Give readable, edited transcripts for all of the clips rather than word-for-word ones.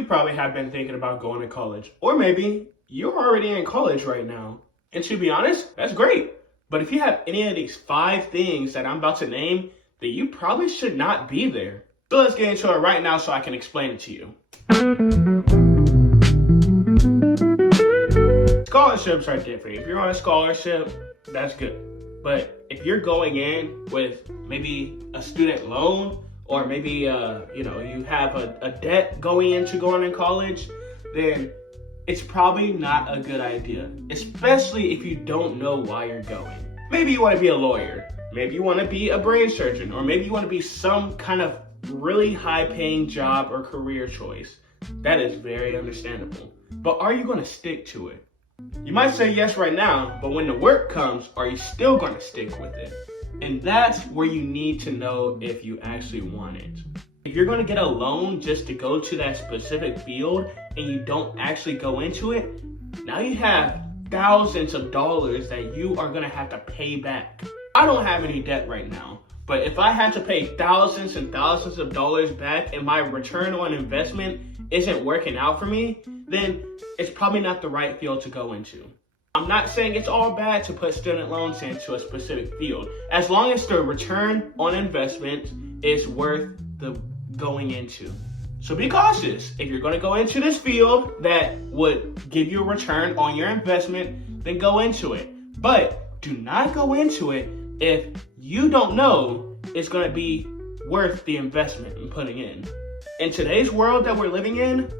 You probably have been thinking about going to college, or maybe you're already in college right now. And to be honest, that's great. But if you have any of these 5 things that I'm about to name, then you probably should not be there. So let's get into it right now so I can explain it to you. Scholarships are different. If you're on a scholarship, that's good. But if you're going in with maybe a student loan, or maybe you have a debt going in college, then it's probably not a good idea, especially if you don't know why you're going. Maybe you want to be a lawyer, maybe you want to be a brain surgeon, or maybe you want to be some kind of really high-paying job or career choice. That is very understandable. But are you going to stick to it? You might say yes right now, but when the work comes, are you still going to stick with it? And that's where you need to know if you actually want it. If you're going to get a loan just to go to that specific field and you don't actually go into it, now you have thousands of dollars that you are going to have to pay back. I don't have any debt right now, but if I had to pay thousands and thousands of dollars back and my return on investment isn't working out for me, then it's probably not the right field to go into. I'm not saying it's all bad to put student loans into a specific field, as long as the return on investment is worth the going into. So be cautious. If you're going to go into this field that would give you a return on your investment, then go into it. But do not go into it if you don't know it's going to be worth the investment in putting in. In today's world that we're living in,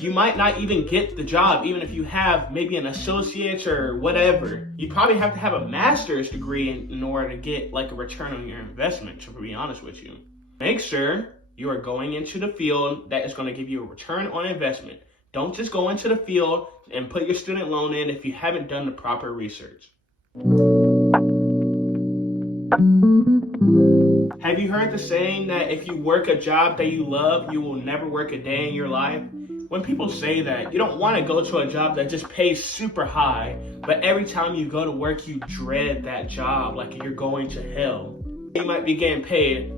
you might not even get the job, even if you have maybe an associate's or whatever. You probably have to have a master's degree in order to get like a return on your investment, to be honest with you. Make sure you are going into the field that is going to give you a return on investment. Don't just go into the field and put your student loan in if you haven't done the proper research. Have you heard the saying that if you work a job that you love, you will never work a day in your life? When people say that, you don't want to go to a job that just pays super high, but every time you go to work, you dread that job like you're going to hell. You might be getting paid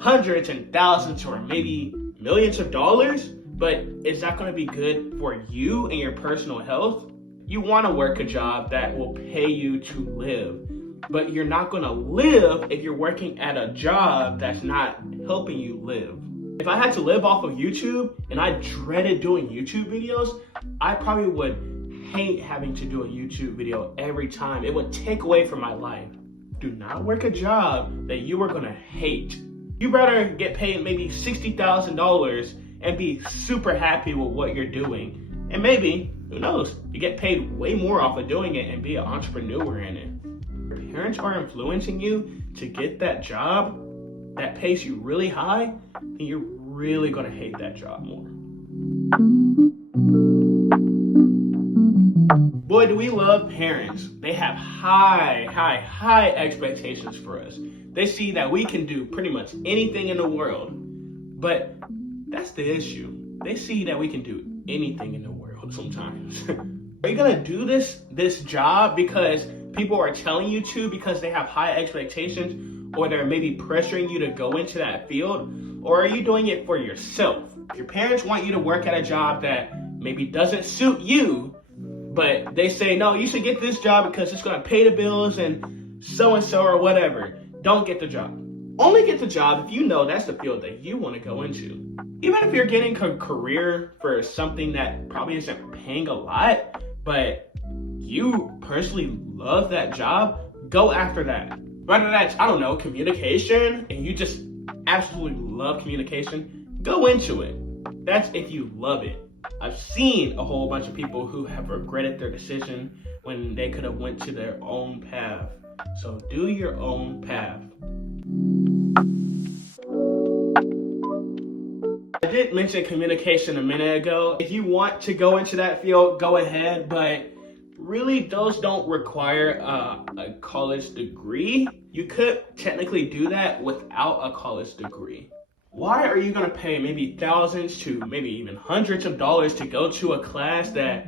hundreds and thousands or maybe millions of dollars, but is that going to be good for you and your personal health? You want to work a job that will pay you to live, but you're not going to live if you're working at a job that's not helping you live. If I had to live off of YouTube and I dreaded doing YouTube videos, I probably would hate having to do a YouTube video every time. It would take away from my life. Do not work a job that you are gonna hate. You better get paid maybe $60,000 and be super happy with what you're doing. And maybe, who knows, you get paid way more off of doing it and be an entrepreneur in it. If your parents are influencing you to get that job that pays you really high, then you're really gonna hate that job more. Boy, do we love parents. They have high expectations for us. They see that we can do pretty much anything in the world. But that's the issue. They see that we can do anything in the world sometimes. Are you gonna do this job because people are telling you to, because they have high expectations, or they're maybe pressuring you to go into that field? Or are you doing it for yourself? If your parents want you to work at a job that maybe doesn't suit you, but they say, no, you should get this job because it's going to pay the bills and so or whatever, don't get the job. Only get the job if you know that's the field that you want to go into. Even if you're getting a career for something that probably isn't paying a lot, but you personally love that job, go after that. Whether that's, I don't know, communication, and you just absolutely love communication, go into it. That's if you love it. I've seen a whole bunch of people who have regretted their decision when they could have went to their own path. So do your own path. I did mention communication a minute ago. If you want to go into that field, go ahead, but really those don't require a college degree. You could technically do that without a college degree. Why are you gonna pay maybe thousands to maybe even hundreds of dollars to go to a class that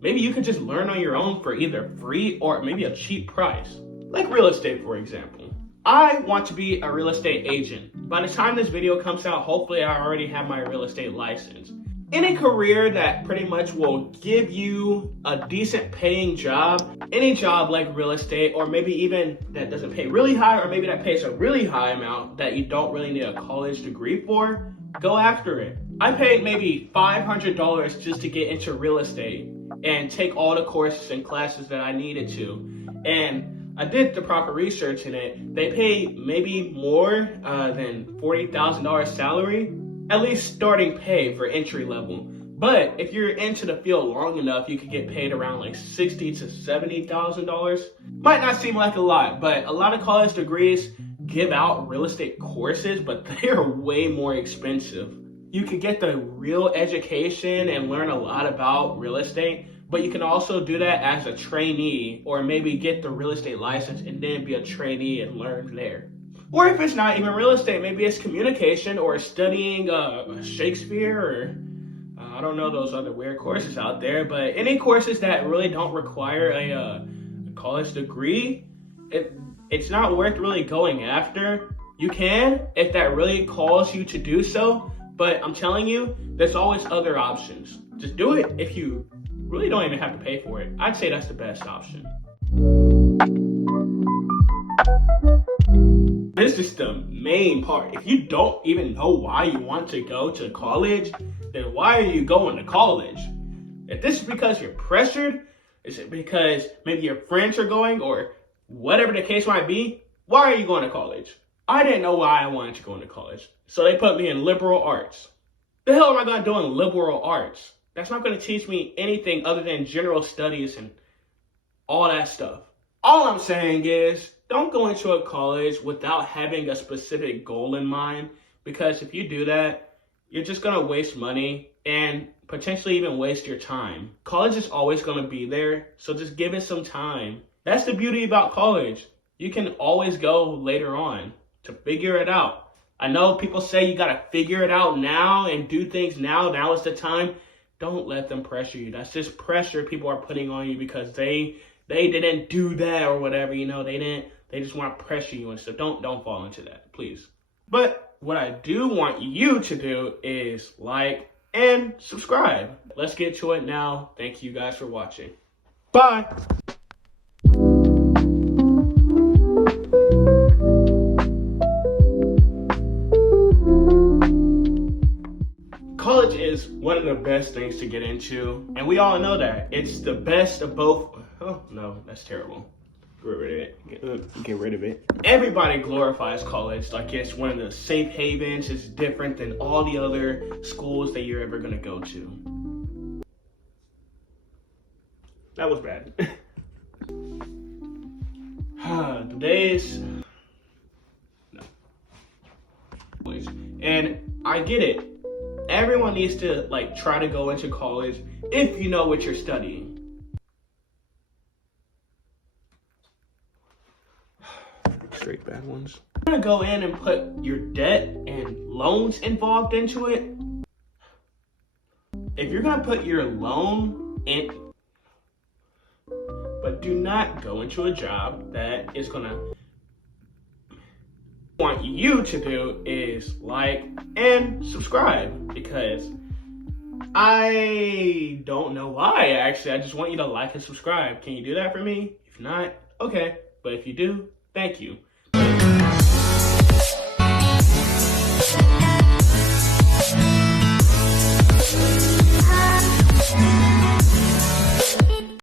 maybe you could just learn on your own for either free or maybe a cheap price? Like real estate, for example. I want to be a real estate agent. By the time this video comes out, hopefully I already have my real estate license. Any career that pretty much will give you a decent paying job, any job like real estate, or maybe even that doesn't pay really high, or maybe that pays a really high amount that you don't really need a college degree for, go after it. I paid maybe $500 just to get into real estate and take all the courses and classes that I needed to. And I did the proper research in it. They pay maybe more than $40,000 salary, at least starting pay for entry level. But if you're into the field long enough, you could get paid around like $60,000 to $70,000. Might not seem like a lot, but a lot of college degrees give out real estate courses, but they're way more expensive. You can get the real education and learn a lot about real estate, but you can also do that as a trainee, or maybe get the real estate license and then be a trainee and learn there. Or if it's not even real estate, maybe it's communication or studying Shakespeare, or I don't know those other weird courses out there, but any courses that really don't require a college degree, it's not worth really going after. You can, if that really calls you to do so, but I'm telling you, there's always other options. Just do it if you really don't even have to pay for it. I'd say that's the best option. This is the main part. If you don't even know why you want to go to college, then why are you going to college? If this is because you're pressured, is it because maybe your friends are going, or whatever the case might be, why are you going to college? I didn't know why I wanted to go into college, so they put me in liberal arts. The hell am I going to do in liberal arts? That's not going to teach me anything other than general studies and all that stuff. All I'm saying is, don't go into a college without having a specific goal in mind, because if you do that, you're just going to waste money and potentially even waste your time. College is always going to be there, so just give it some time. That's the beauty about college. You can always go later on to figure it out. I know people say you got to figure it out now and do things now. Now is the time. Don't let them pressure you. That's just pressure people are putting on you because they didn't do that or whatever, they just want to pressure you and stuff. Don't fall into that, please. But what I do want you to do is like and subscribe. Let's get to it now. Thank you guys for watching. Bye. College is one of the best things to get into, and we all know that. It's the best of both. Oh, no, that's terrible. Get rid of it. Everybody glorifies college like it's one of the safe havens. It's different than all the other schools that you're ever going to go to. That was bad. Today's... No. And I get it. Everyone needs to try to go into college if you know what you're studying. Straight bad ones. You're gonna go in and put your debt and loans involved into it. If you're gonna put your loan in, but do not go into a job that is gonna. What I want you to do is like and subscribe, because I don't know why actually. I just want you to like and subscribe. Can you do that for me? If not, okay. But if you do, thank you.